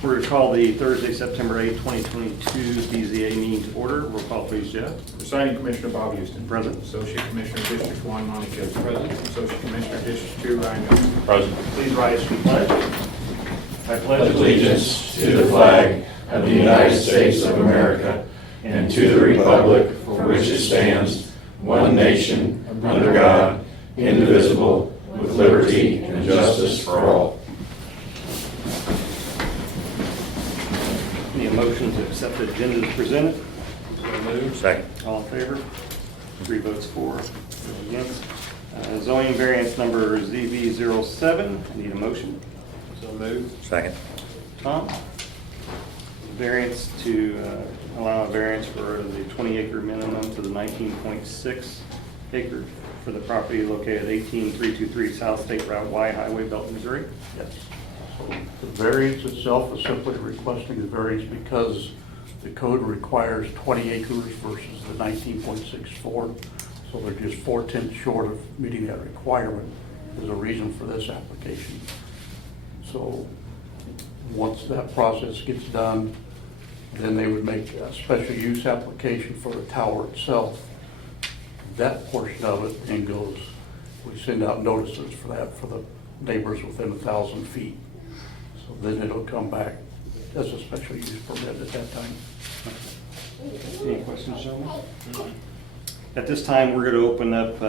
We're going to call the Thursday, September 8, 2022 BZA meeting to order. Roll call, please, Jeff. Presiding Commissioner Bob Houston. Present. Associate Commissioner District 1, Monty Gibbs. Present. Associate Commissioner District 2, Ryan Nelson. Present. Please rise for the pledge. I pledge Allegiance to the flag of the United States of America and to the republic for which it stands, one nation, under God, indivisible, with liberty and justice for all. Need a motion to accept the agenda as presented. So moved. Second. All in favor? 3 votes for, 0 against. Zoning variance number ZV07. Need a motion. So moved. Second. Tom? Variance to allow a variance for the 20-acre minimum to the 19.6 acre for the property located at 18323 South State Route Y Highway, Belton, Missouri. Yes. So the variance itself is simply requesting the variance because the code requires 20 acres versus the 19.64. So they're just 4/10 short of meeting that requirement is a reason for this application. So once that process gets done, then they would make a special use application for the tower itself. That portion of it then goes, we send out notices for that for the neighbors within 1,000 feet. So then it'll come back as a special use permit at that time. Any questions, gentlemen? At this time, we're going to open up,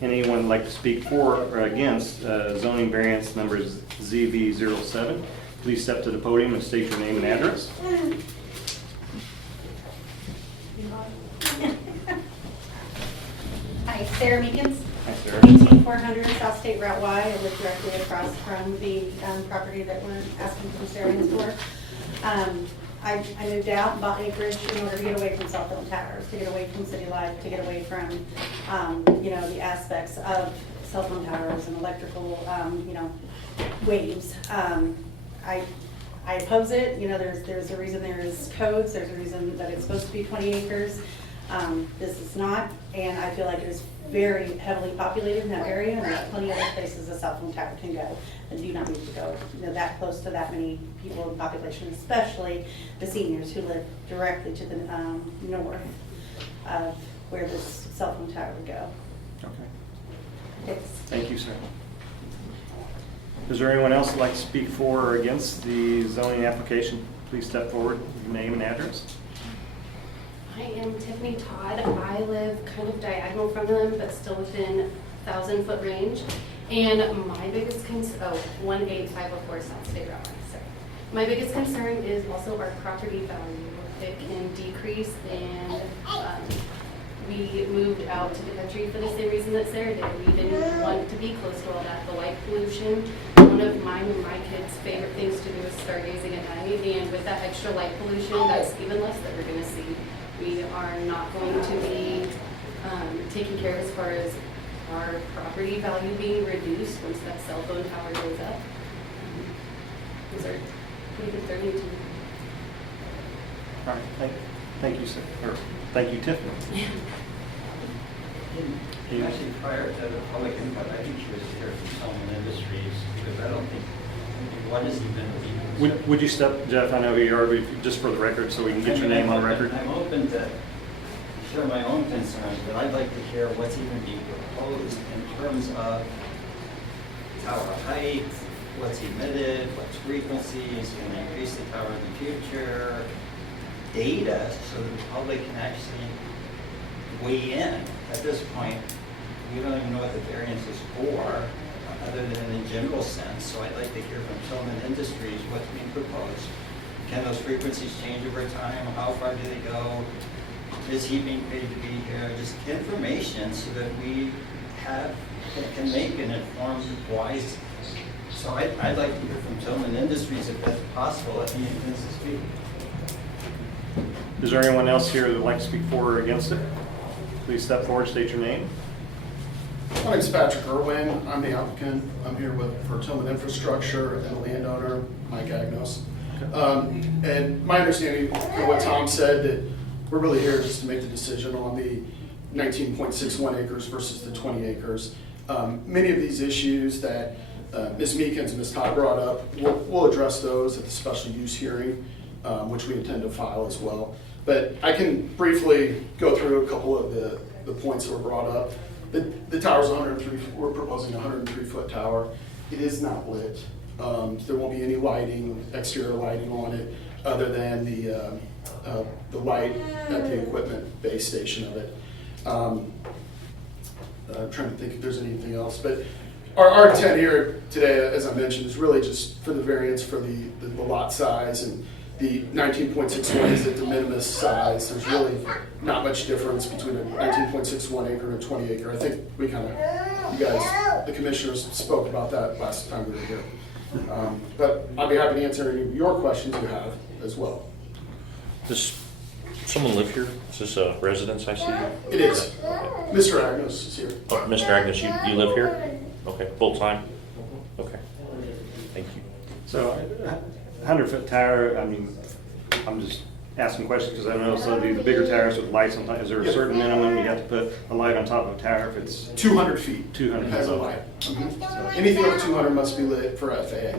anyone like to speak for or against zoning variance numbers ZV07. Please step to the podium and state your name and address. Hi, Sarah Meekins, Hi, Sarah. 18400 South State Route Y. I live directly across from the property that we're asking for variance for. I moved out and bought acreage in order to get away from cell phone towers, to get away from city life, to get away from, the aspects of cell phone towers and electrical, waves. I oppose it. There's a reason there's codes. There's a reason that it's supposed to be 20 acres. This is not, and I feel like it is very heavily populated in that area, and there's plenty of other places a cell phone tower can go, and do not need to go that close to that many people in population, especially the seniors who live directly to the north of where this cell phone tower would go. Okay. Thanks. Thank you, sir. Is there anyone else who'd like to speak for or against the zoning application? Please step forward, your name and address. I am Tiffany Todd. I live kind of diagonal from them, but still within 1,000-foot range. And my biggest concern, 18504 South State Route. Sorry. My biggest concern is also our property value. It can decrease, and we moved out to the country for the same reason that Sarah did. We didn't want to be close to all that. The light pollution. One of mine and my kids' favorite things to do is stargazing at night, and with that extra light pollution, that's even less that we're going to see. We are not going to be taken care of as far as our property value being reduced once that cell phone tower goes up. Those are pretty concerning to me. All right, thank you, sir. Or, thank you, Tiffany. Actually, prior to the public input, I think she was here from Solomon Industries, because I don't think, what is even... Would you step, Jeff, I know who you are, but just for the record, so we can get your name on record. I'm open to share my own concerns, but I'd like to hear what's even being proposed in terms of tower height, what's emitted, what's frequencies, can they increase the tower in the future, data, so that the public can actually weigh in. At this point, we don't even know what the variance is for, other than in a general sense. So I'd like to hear from Solomon Industries what's being proposed. Can those frequencies change over time? How far do they go? Is he being paid to be here? Just information so that we can make an informed, wise. So I'd like to hear from Solomon Industries if that's possible. Let me speak. Is there anyone else here that would like to speak for or against it? Please step forward, state your name. My name's Patrick Irwin. I'm the applicant. I'm here for Tillman Infrastructure and the landowner, Mike Agnos. And my understanding of what Tom said, that we're really here just to make the decision on the 19.61 acres versus the 20 acres. Many of these issues that Ms. Meekins and Ms. Todd brought up, we'll address those at the special use hearing, which we intend to file as well. But I can briefly go through a couple of the points that were brought up. The tower's 103, we're proposing a 103-foot tower. It is not lit. There won't be any lighting, exterior lighting on it, other than the light at the equipment base station of it. I'm trying to think if there's anything else, but our intent here today, as I mentioned, is really just for the variance for the lot size, and the 19.61 is the de minimis size. There's really not much difference between a 19.61 acre and a 20 acre. I think we kind of, you guys, the commissioners spoke about that last time we were here. But I'll be happy to answer any of your questions you have as well. Does someone live here? Is this a residence I see? It is. Mr. Agnos is here. Oh, Mr. Agnes, you live here? Okay, full time? Okay, thank you. So 100-foot tower, I mean, I'm just asking questions because I know some of the bigger towers with lights on top, is there a certain minimum you have to put a light on top of a tower if it's 200 feet. 200 Has a feet. light. Anything over 200 must be lit for FAA.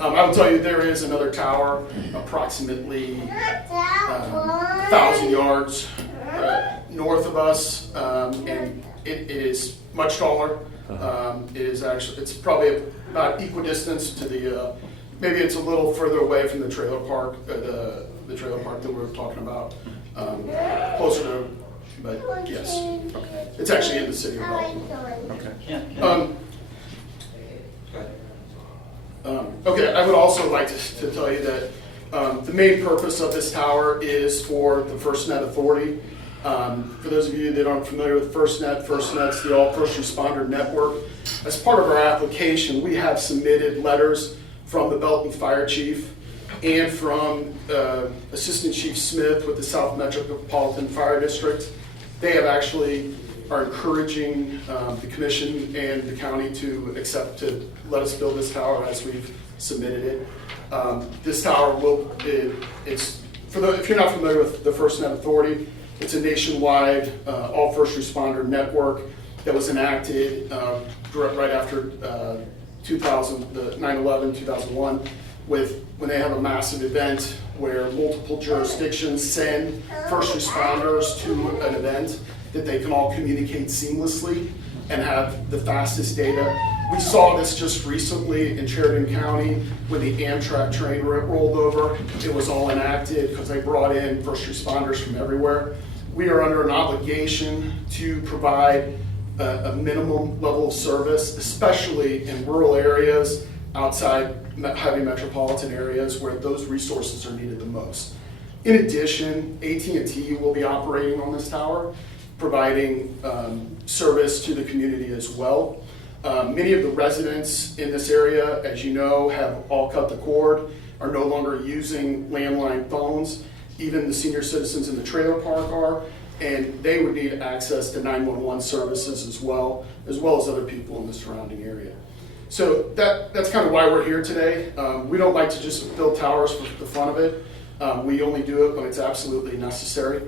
I will tell you, there is another tower approximately 1,000 yards north of us, and it is much taller. It is actually, it's probably about equidistant to the, maybe it's a little further away from the trailer park, the trailer park that we were talking about, closer to, but yes. It's actually in the city of Belton. Okay. Okay, I would also like to tell you that the main purpose of this tower is for the FirstNet Authority. For those of you that aren't familiar with FirstNet's the All First Responder Network. As part of our application, we have submitted letters from the Belton Fire Chief and from Assistant Chief Smith with the South Metropolitan Fire District. They have actually are encouraging the commission and the county to let us build this tower as we've submitted it. This tower if you're not familiar with the FirstNet Authority, it's a nationwide all first responder network that was enacted right after 9/11, 2001, when they have a massive event where multiple jurisdictions send first responders to an event that they can all communicate seamlessly and have the fastest data. We saw this just recently in Sheridan County when the Amtrak train rolled over. It was all enacted because they brought in first responders from everywhere. We are under an obligation to provide a minimum level of service, especially in rural areas outside heavy metropolitan areas where those resources are needed the most. In addition, AT&T will be operating on this tower, providing service to the community as well. Many of the residents in this area, as you know, have all cut the cord, are no longer using landline phones. Even the senior citizens in the trailer park are, and they would need access to 911 services as well as other people in the surrounding area. So that's kind of why we're here today. We don't like to just build towers for the fun of it. We only do it when it's absolutely necessary.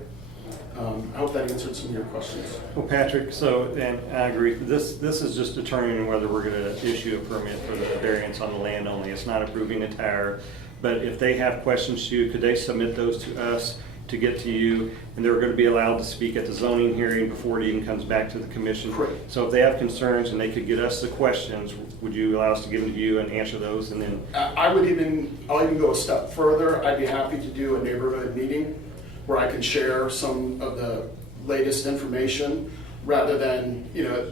I hope that answered some of your questions. Well, Patrick, and I agree, this is just determining whether we're going to issue a permit for the variance on the land only. It's not approving a tower. But if they have questions to you, could they submit those to us to get to you? And they're going to be allowed to speak at the zoning hearing before it even comes back to the commission. Correct. So if they have concerns and they could get us the questions, would you allow us to give them to you and answer those? And then I'll even go a step further. I'd be happy to do a neighborhood meeting where I can share some of the latest information rather than,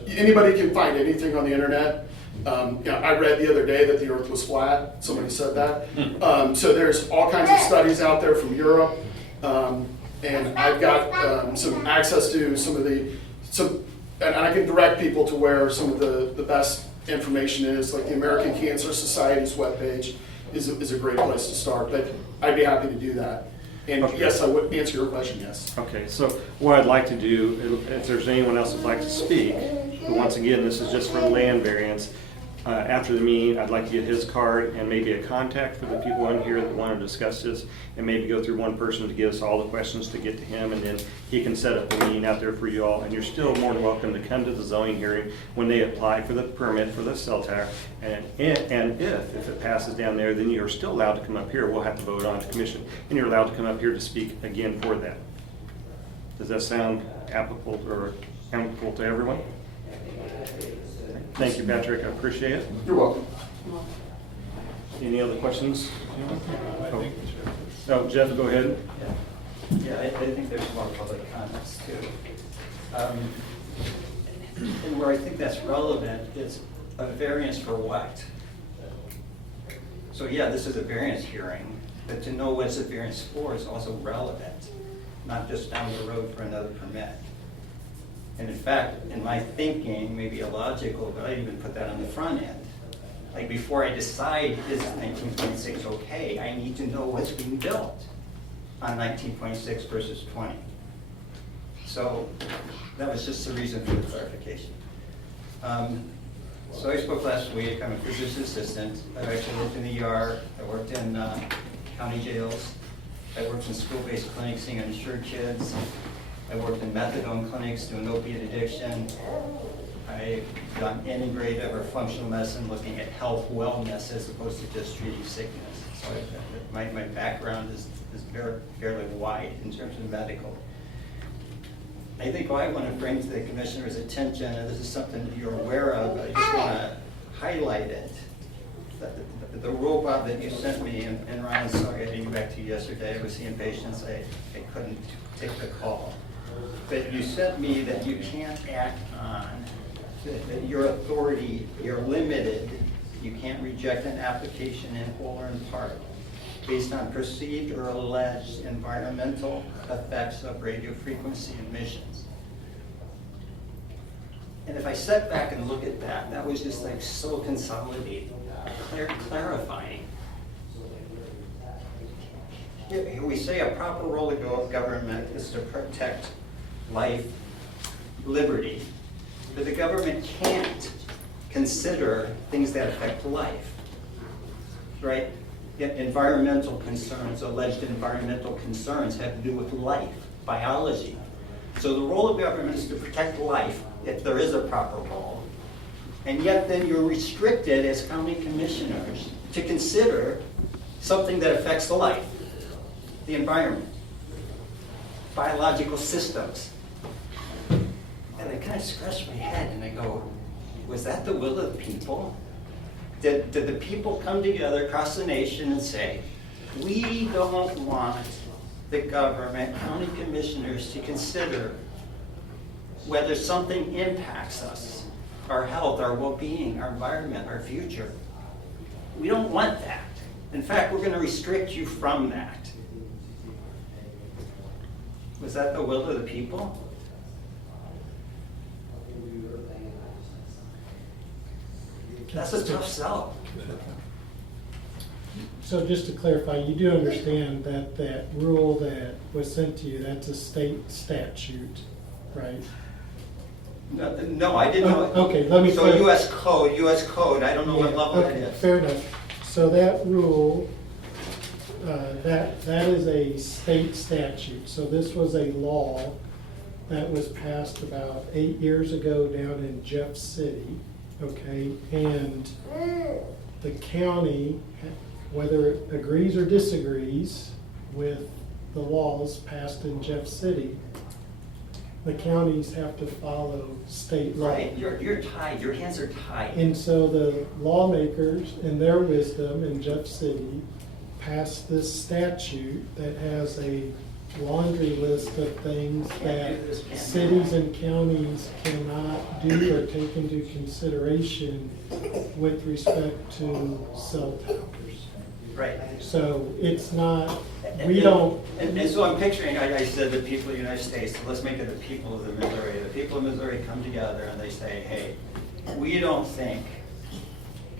anybody can find anything on the internet. I read the other day that the earth was flat. Somebody said that. So there's all kinds of studies out there from Europe. And I've got some access to and I can direct people to where some of the best information is, like the American Cancer Society's webpage is a great place to start. But I'd be happy to do that. And okay. Yes, I would answer your question, yes. okay, so what I'd like to do, if there's anyone else who'd like to speak, but once again, this is just for land variance. After the meeting, I'd like to get his card and maybe a contact for the people in here that want to discuss this, and maybe go through one person to give us all the questions to get to him, and then he can set up a meeting out there for you all. And you're still more than welcome to come to the zoning hearing when they apply for the permit for the cell tower. And if it passes down there, then you're still allowed to come up here. We'll have to vote on it to commission, and you're allowed to come up here to speak again for that. Does that sound applicable to everyone? Thank you, Patrick. I appreciate it. You're welcome. Any other questions? Oh, Jeff, go ahead. Yeah, I think there's more public comments too. And where I think that's relevant is a variance for what? So yeah, this is a variance hearing, but to know what's a variance for is also relevant, not just down the road for another permit. And in fact, in my thinking, maybe illogical, but I even put that on the front end. Like before I decide is 19.6 okay, I need to know what's being built on 19.6 versus 20. So that was just the reason for the clarification. So I spoke last week. I'm a physician assistant. I've actually worked in the ER. I worked in county jails. I worked in school-based clinics seeing uninsured kids. I worked in methadone clinics doing opiate addiction. I've done any grade ever functional medicine looking at health wellness as opposed to just treating sickness. So my background is fairly wide in terms of medical. I think what I want to bring to the commissioner's attention, and this is something that you're aware of, but I just want to highlight it. The robot that you sent me, and Ryan, sorry I didn't get back to you yesterday. I was seeing patients. I couldn't take the call. But you sent me that you can't act on, that your authority, you're limited. You can't reject an application in whole or in part based on perceived or alleged environmental effects of radio frequency emissions. And if I step back and look at that, that was just like so consolidating, clarifying. Here we say a proper role of government is to protect life, liberty, but the government can't consider things that affect life, right? Yet environmental concerns, alleged environmental concerns have to do with life, biology. So the role of government is to protect life, if there is a proper role, and yet then you're restricted as county commissioners to consider something that affects the life, the environment, biological systems. And I kind of scratch my head and I go, was that the will of the people? Did the people come together across the nation and say, we don't want the government, county commissioners to consider whether something impacts us, our health, our well-being, our environment, our future. We don't want that. In fact, we're going to restrict you from that. Was that the will of the people? That's a tough sell. So just to clarify, you do understand that that rule that was sent to you, that's a state statute, right? No, I didn't know. Okay, let me. So US code, I don't know what level that Okay, is. fair enough. So that rule, that is a state statute. So this was a law that was passed about 8 years ago down in Jeff City, okay? And the county, whether it agrees or disagrees with the laws passed in Jeff City, the counties have to follow state law. Right, you're tied, your hands are tied. And so the lawmakers, in their wisdom in Jeff City, passed this statute that has a laundry list of things that cities and counties cannot do or take into consideration with respect to cell towers. Right. So it's not, we don't. And so I'm picturing, I said the people of the United States, so let's make it the people of the Missouri. The people of Missouri come together and they say, hey, we don't think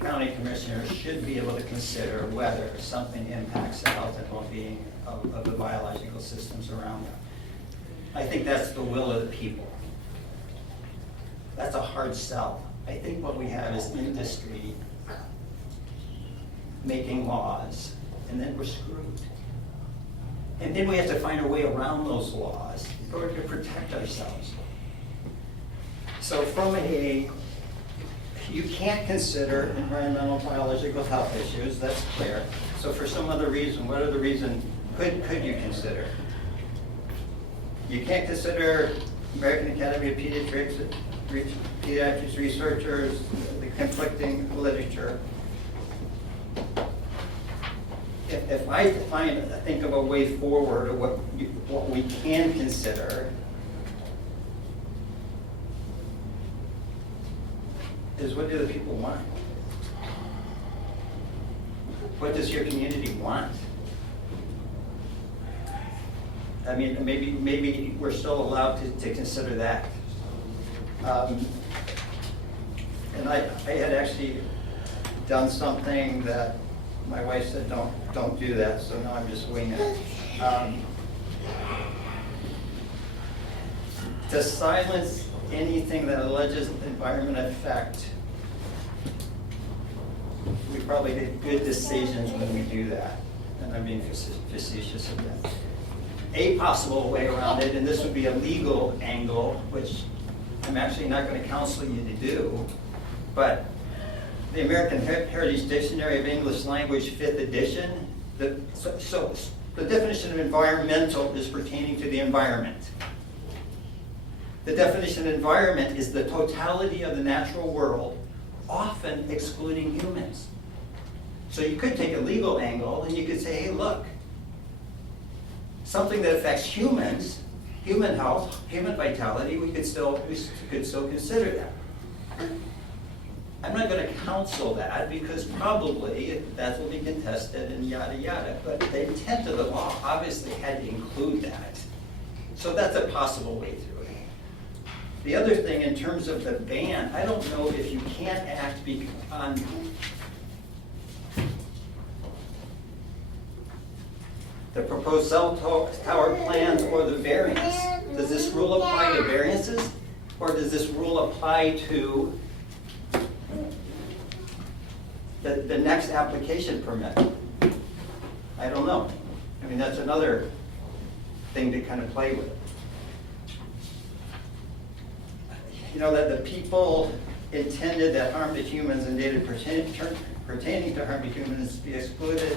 county commissioners should be able to consider whether something impacts the health and well-being of the biological systems around them. I think that's the will of the people. That's a hard sell. I think what we have is industry making laws, and then we're screwed. And then we have to find a way around those laws in order to protect ourselves. So from you can't consider environmental, biological health issues, that's clear. So for some other reason, what other reason could you consider? You can't consider American Academy of Pediatrics researchers, the conflicting literature. If I think of a way forward, or what we can consider, is what do the people want? What does your community want? I mean, maybe we're still allowed to consider that. And I had actually done something that my wife said, don't do that, so now I'm just winging it. To silence anything that alleges environment effect, we probably did good decisions when we do that, and I'm being facetious again. A possible way around it, and this would be a legal angle, which I'm actually not going to counsel you to do, but the American Heritage Dictionary of English Language, 5th edition, so the definition of environmental is pertaining to the environment. The definition of environment is the totality of the natural world, often excluding humans. So you could take a legal angle and you could say, hey, look, something that affects humans, human health, human vitality, we could still consider that. I'm not going to counsel that because probably that will be contested and yada yada, but the intent of the law obviously had to include that. So that's a possible way through it. The other thing in terms of the ban, I don't know if you can't act on the proposed cell tower plans or the variance. Does this rule apply to variances, or does this rule apply to the next application permit? I don't know. I mean, that's another thing to kind of play with. You know, that the people intended that harm to humans and data pertaining to harm to humans be excluded.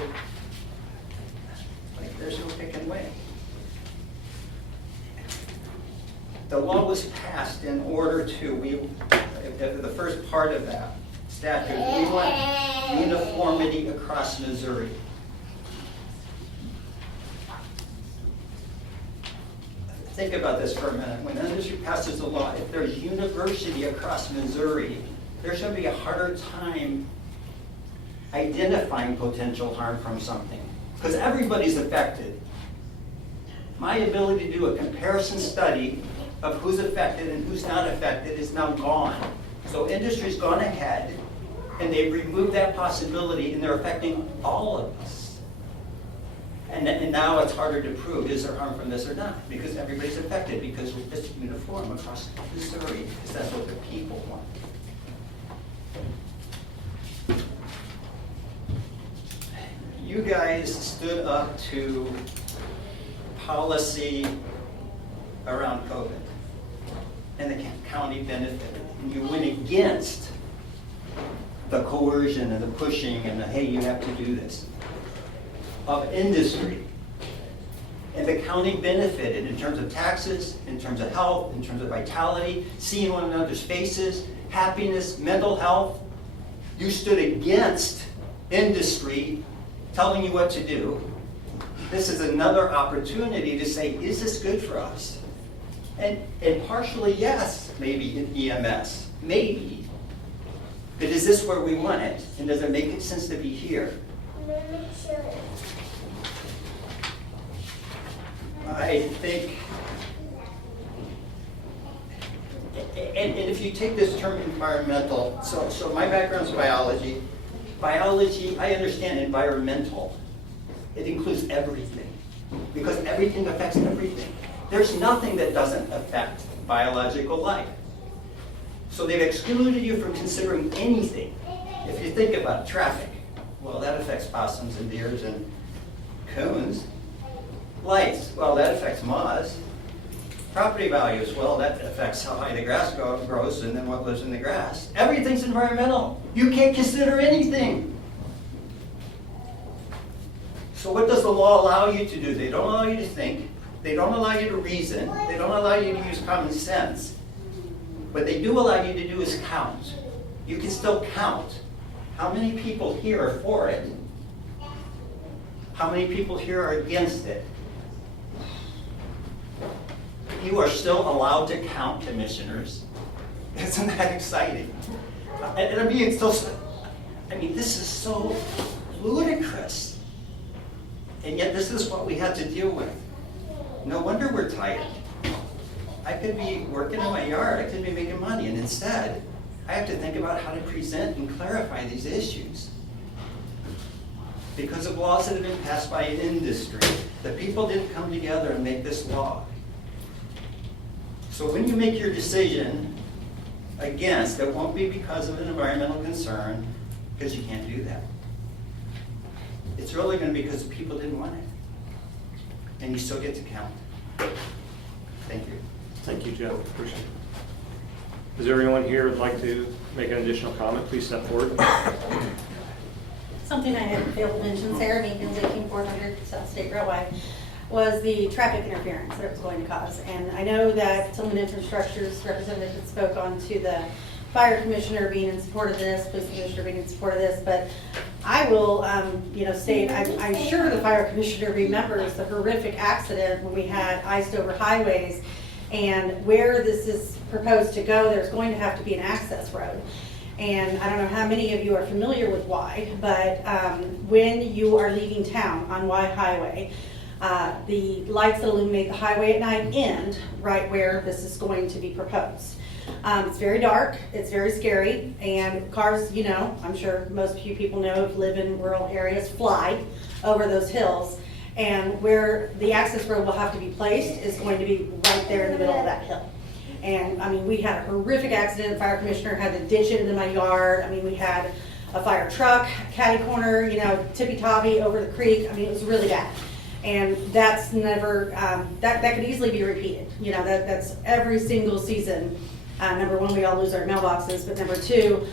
Like, there's no picking way. The law was passed in order to, the first part of that statute, we want uniformity across Missouri. Think about this for a minute. When industry passes a law, if there's university across Missouri, there's going to be a harder time identifying potential harm from something, because everybody's affected. My ability to do a comparison study of who's affected and who's not affected is now gone. So industry's gone ahead and they've removed that possibility and they're affecting all of us. And now it's harder to prove, is there harm from this or not? Because everybody's affected, because it's uniform across Missouri, because that's what the people want. You guys stood up to policy around COVID, and the county benefited. And you went against the coercion and the pushing and the, hey, you have to do this, of industry. And the county benefited in terms of taxes, in terms of health, in terms of vitality, seeing one another's faces, happiness, mental health. You stood against industry telling you what to do. This is another opportunity to say, is this good for us? And partially, yes, maybe in EMS, maybe. But is this where we want it? And does it make sense to be here? I think, and if you take this term environmental, so my background is biology. Biology, I understand environmental. It includes everything, because everything affects everything. There's nothing that doesn't affect biological life. So they've excluded you from considering anything. If you think about traffic, well, that affects possums and deers and coons. Lights, well, that affects moths. Property values, well, that affects how high the grass grows and then what lives in the grass. Everything's environmental. You can't consider anything. So what does the law allow you to do? They don't allow you to think. They don't allow you to reason. They don't allow you to use common sense. What they do allow you to do is count. You can still count. How many people here are for it? How many people here are against it? You are still allowed to count, commissioners. Isn't that exciting? And I'm being so, I mean, this is so ludicrous. And yet this is what we have to deal with. No wonder we're tired. I could be working in my yard, I could be making money, and instead, I have to think about how to present and clarify these issues. Because of laws that have been passed by an industry. The people didn't come together and make this law. So when you make your decision against, it won't be because of an environmental concern, because you can't do that. It's really going to be because the people didn't want it. And you still get to count. Thank you. Thank you, Jeff. Appreciate it. Does everyone here would like to make an additional comment? Please step forward. Something I hadn't failed to mention, Sarah Meekins, 18400 South State Railway, was the traffic interference that it was going to cause. And I know that Tillman Infrastructure's representative had spoke on to the fire commissioner being in support of this, police commissioner being in support of this, but I will, state, I'm sure the fire commissioner remembers the horrific accident when we had iced over highways, and where this is proposed to go, there's going to have to be an access road. And I don't know how many of you are familiar with Y, but when you are leaving town on Y Highway, the lights that illuminate the highway at night end right where this is going to be proposed. It's very dark, it's very scary, and cars, I'm sure most of you people know who live in rural areas, fly over those hills. And where the access road will have to be placed is going to be right there in the middle of that hill. And I mean, we had a horrific accident. The fire commissioner had to ditch it into my yard. I mean, we had a fire truck, catty corner, tippy-toppy over the creek. I mean, it was really bad. And that's never, that could easily be repeated. That's every single season. Number one, we all lose our mailboxes, but number two,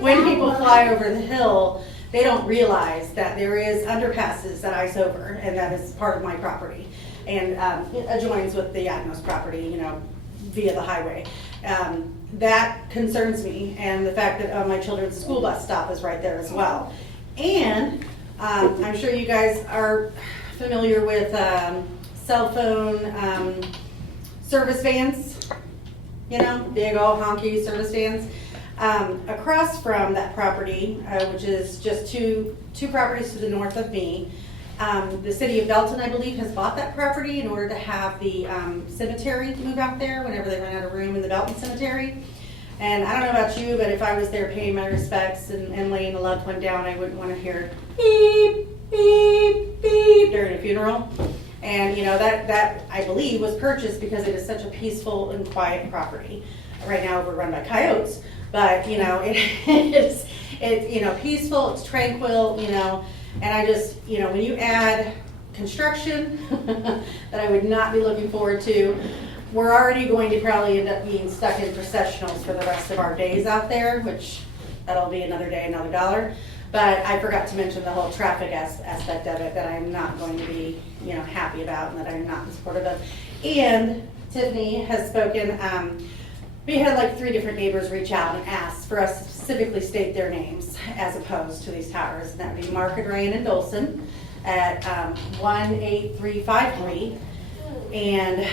when people fly over the hill, they don't realize that there is underpasses that ice over, and that is part of my property. And it adjoins with the Agnos property, via the highway. That concerns me, and the fact that my children's school bus stop is right there as well. And I'm sure you guys are familiar with cell phone service vans, big old honky service vans. Across from that property, which is just two properties to the north of me, the city of Belton, I believe, has bought that property in order to have the cemetery move out there whenever they run out of room in the Belton Cemetery. And I don't know about you, but if I was there paying my respects and laying a loved one down, I wouldn't want to hear beep, beep, beep during a funeral. And that I believe was purchased because it is such a peaceful and quiet property. Right now overrun by coyotes, but it's peaceful, it's tranquil, and I just, when you add construction that I would not be looking forward to, we're already going to probably end up being stuck in processionals for the rest of our days out there, which that'll be another day, another dollar. But I forgot to mention the whole traffic aspect of it that I'm not going to be, happy about and that I'm not supportive of. And Tiffany has spoken. We had like 3 different neighbors reach out and ask for us to specifically state their names as opposed to these towers. And that would be Mark and Ryan and Dolson at 18353 and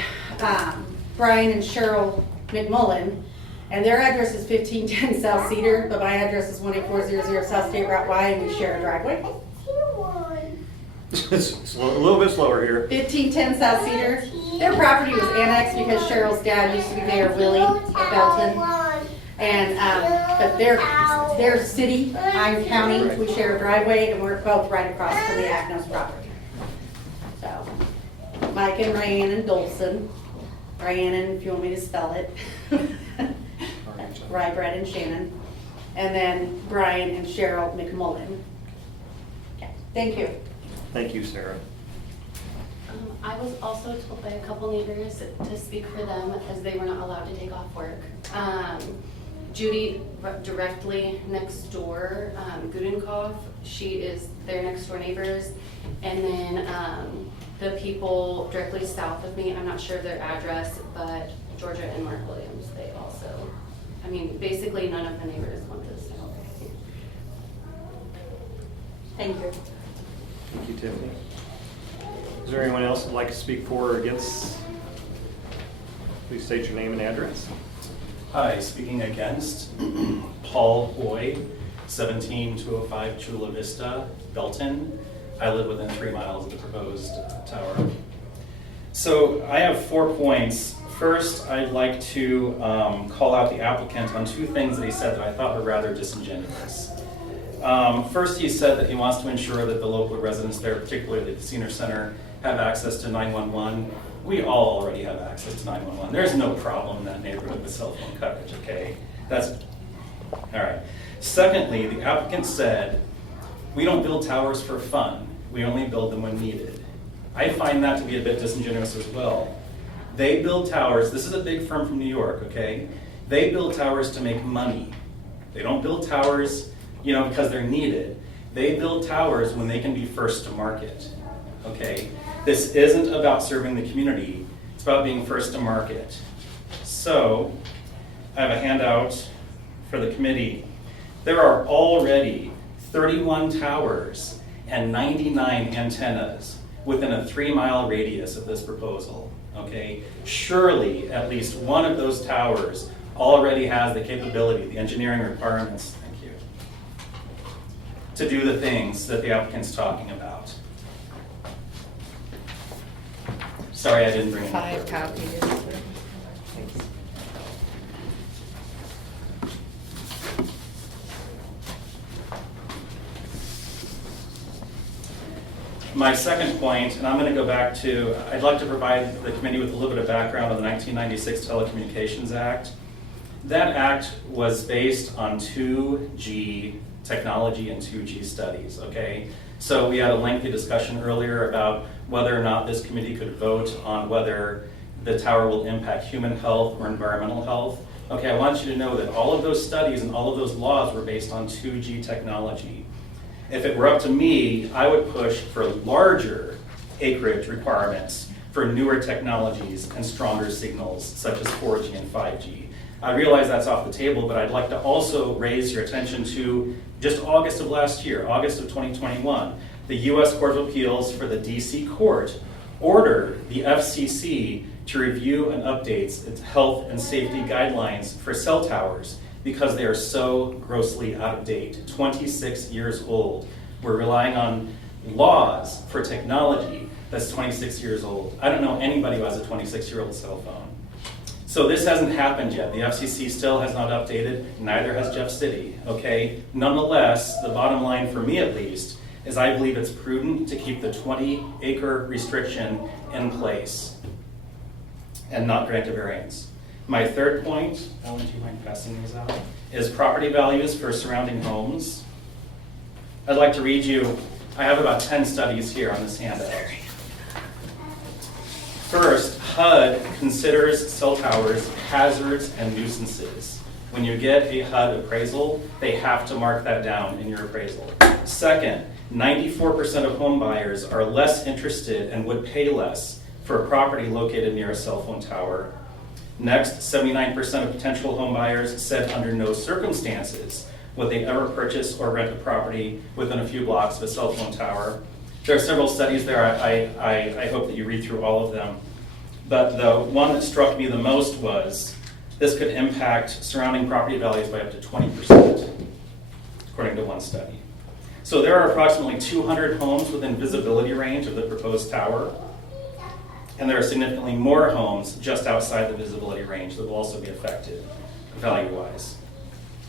Brian and Cheryl McMullen. And their address is 1510 South Cedar, but my address is 18400 South State Route Y, and we share a driveway. It's a little bit slower here. 1510 South Cedar. Their property was annexed because Cheryl's dad used to be Mayor Willie of Belton. And, but their city, I'm county, we share a driveway, and we're both right across from the Agnos property. So, Mike and Ryan and Dolson. Rhiannon, if you want me to spell it. Rye, Brett, and Shannon. And then Brian and Cheryl McMullen. Okay, thank you. Thank you, Sarah. I was also told by a couple neighbors to speak for them as they were not allowed to take off work. Judy, directly next door, Gudenkopf, she is their next door neighbors. And then the people directly south of me, I'm not sure of their address, but Georgia and Mark Williams, they also, I mean, basically none of the neighbors want this. Thank you. Thank you, Tiffany. Is there anyone else that'd like to speak for or against? Please state your name and address. Hi, speaking against, Paul Hoy, 17205 Chula Vista, Belton. I live within 3 miles of the proposed tower. So I have 4 points. First, I'd like to call out the applicant on 2 things that he said that I thought were rather disingenuous. First, he said that he wants to ensure that the local residents there, particularly the senior center, have access to 911. We all already have access to 911. There's no problem in that neighborhood with cell phone coverage, okay? That's, all right. Secondly, the applicant said, we don't build towers for fun. We only build them when needed. I find that to be a bit disingenuous as well. They build towers, this is a big firm from New York, okay? They build towers to make money. They don't build towers, you know, because they're needed. They build towers when they can be first to market, okay? This isn't about serving the community, it's about being first to market. So, I have a handout for the committee. There are already 31 towers and 99 antennas within a 3-mile radius of this proposal, okay? Surely, at least one of those towers already has the capability, the engineering requirements, thank you, to do the things that the applicant's talking about. Sorry, I didn't bring it. 5 copies. Thank you. My second point, and I'm going to go back to, I'd like to provide the committee with a little bit of background on the 1996 Telecommunications Act. That act was based on 2G technology and 2G studies, okay? So we had a lengthy discussion earlier about whether or not this committee could vote on whether the tower will impact human health or environmental health. Okay, I want you to know that all of those studies and all of those laws were based on 2G technology. If it were up to me, I would push for larger acreage requirements for newer technologies and stronger signals, such as 4G and 5G. I realize that's off the table, but I'd like to also raise your attention to just August of last year, August of 2021, the U.S. Court of Appeals for the D.C. Court ordered the FCC to review and update its health and safety guidelines for cell towers because they are so grossly out of date, 26 years old. We're relying on laws for technology that's 26 years old. I don't know anybody who has a 26-year-old cell phone. So this hasn't happened yet. The FCC still has not updated, neither has Jeff City, okay? Nonetheless, the bottom line for me at least is I believe it's prudent to keep the 20-acre restriction in place and not grant a variance. My third point, Ellen, do you mind passing these out, is property values for surrounding homes. I'd like to read you, I have about 10 studies here on this handout. First, HUD considers cell towers hazards and nuisances. When you get a HUD appraisal, they have to mark that down in your appraisal. Second, 94% of home buyers are less interested and would pay less for a property located near a cell phone tower. Next, 79% of potential home buyers said under no circumstances would they ever purchase or rent a property within a few blocks of a cell phone tower. There are several studies there. I hope that you read through all of them. But the one that struck me the most was this could impact surrounding property values by up to 20%, according to one study. So there are approximately 200 homes within visibility range of the proposed tower. And there are significantly more homes just outside the visibility range that will also be affected value-wise.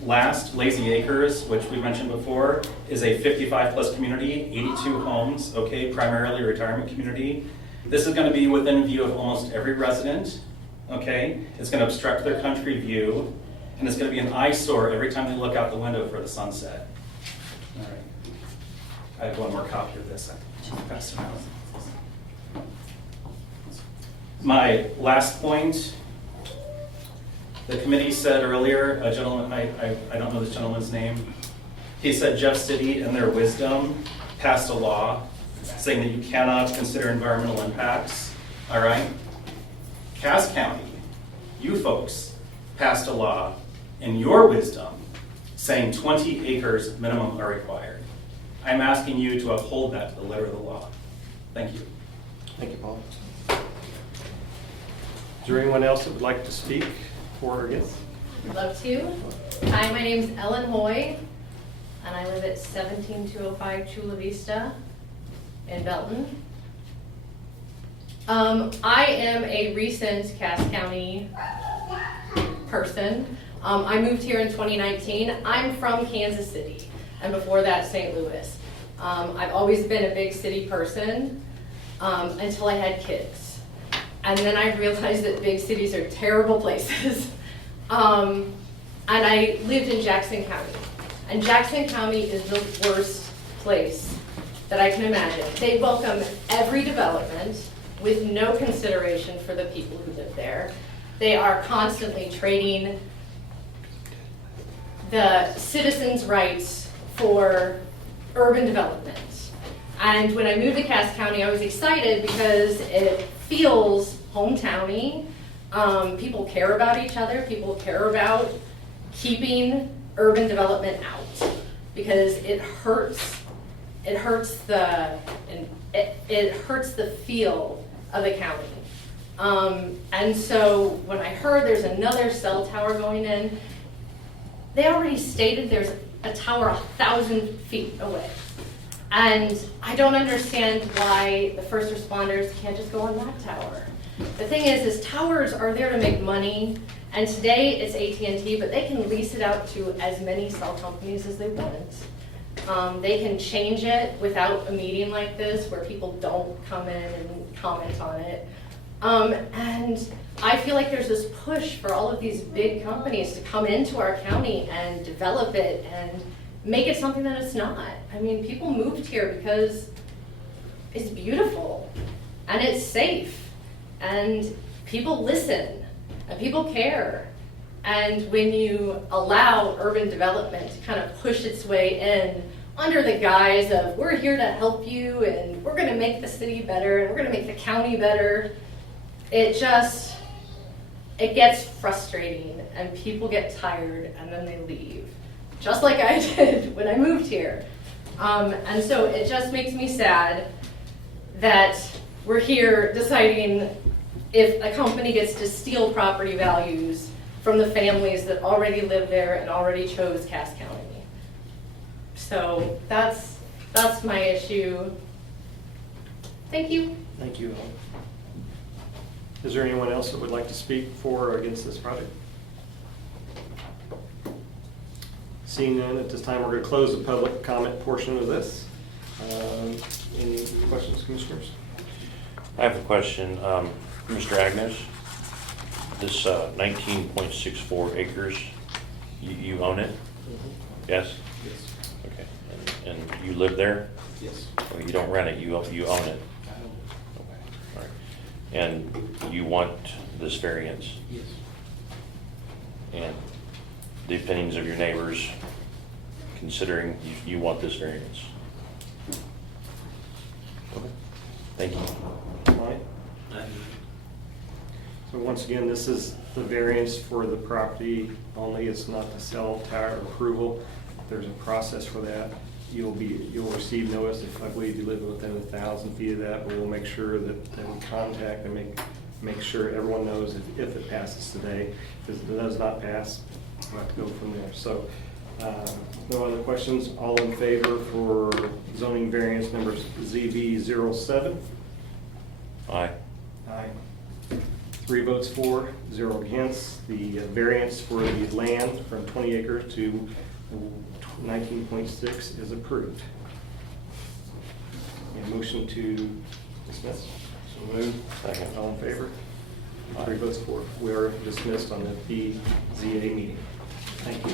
Last, Lazy Acres, which we mentioned before, is a 55-plus community, 82 homes, okay, primarily a retirement community. This is going to be within view of almost every resident, okay? It's gonna obstruct their country view, and it's gonna be an eyesore every time they look out the window for the sunset. All right. I have one more copy of this. I should pass it around. My last point, the committee said earlier, a gentleman, I don't know this gentleman's name, he said Jeff City in their wisdom passed a law saying that you cannot consider environmental impacts, all right? Cass County, you folks passed a law in your wisdom saying 20 acres minimum are required. I'm asking you to uphold that to the letter of the law. Thank you. Thank you, Paul. Is there anyone else that would like to speak for or against? Love to. Hi, my name's Ellen Hoy, and I live at 17205 Chula Vista in Belton. I am a recent Cass County person. I moved here in 2019. I'm from Kansas City, and before that, St. Louis. I've always been a big city person until I had kids. And then I realized that big cities are terrible places. And I lived in Jackson County. And Jackson County is the worst place that I can imagine. They welcome every development with no consideration for the people who live there. They are constantly trading the citizens' rights for urban development. And when I moved to Cass County, I was excited because it feels hometowny. People care about each other. People care about keeping urban development out because it hurts. It hurts the feel of the county. And so when I heard there's another cell tower going in, they already stated there's a tower 1,000 feet away. And I don't understand why the first responders can't just go on that tower. The thing is towers are there to make money, and today it's AT&T, but they can lease it out to as many cell companies as they want. They can change it without a meeting like this where people don't come in and comment on it. And I feel like there's this push for all of these big companies to come into our county and develop it and make it something that it's not. I mean, people moved here because it's beautiful and it's safe and people listen and people care. And when you allow urban development to kind of push its way in under the guise of we're here to help you and we're gonna make the city better and we're gonna make the county better, it gets frustrating and people get tired and then they leave. Just like I did when I moved here. And so it just makes me sad that we're here deciding if a company gets to steal property values from the families that already live there and already chose Cass County. So that's my issue. Thank you. Thank you, Ellen. Is there anyone else that would like to speak for or against this project? Seeing none, at this time, we're going to close the public comment portion of this. Any questions, commissioners? I have a question. Mr. Agnes, this 19.64 acres, you own it? Yes? Yes. Okay. And you live there? Yes. Or you don't rent it, you own it? Okay. All right. And you want this variance? Yes. And the opinions of your neighbors, considering you want this variance? Okay. Thank you. All right. So once again, this is the variance for the property only. It's not the cell tower approval. There's a process for that. You'll receive notice if I believe you live within 1,000 feet of that, but we'll make sure that we contact and make sure everyone knows if it passes today. If it does not pass, we'll have to go from there. So no other questions. All in favor for zoning variance number ZB07? Aye. Aye. 3 votes for, 0 against. The variance for the land from 20 acres to 19.6 is approved. A motion to dismiss. So moved. Second. All in favor? 3 votes for. We are dismissed on the BZA meeting. Thank you.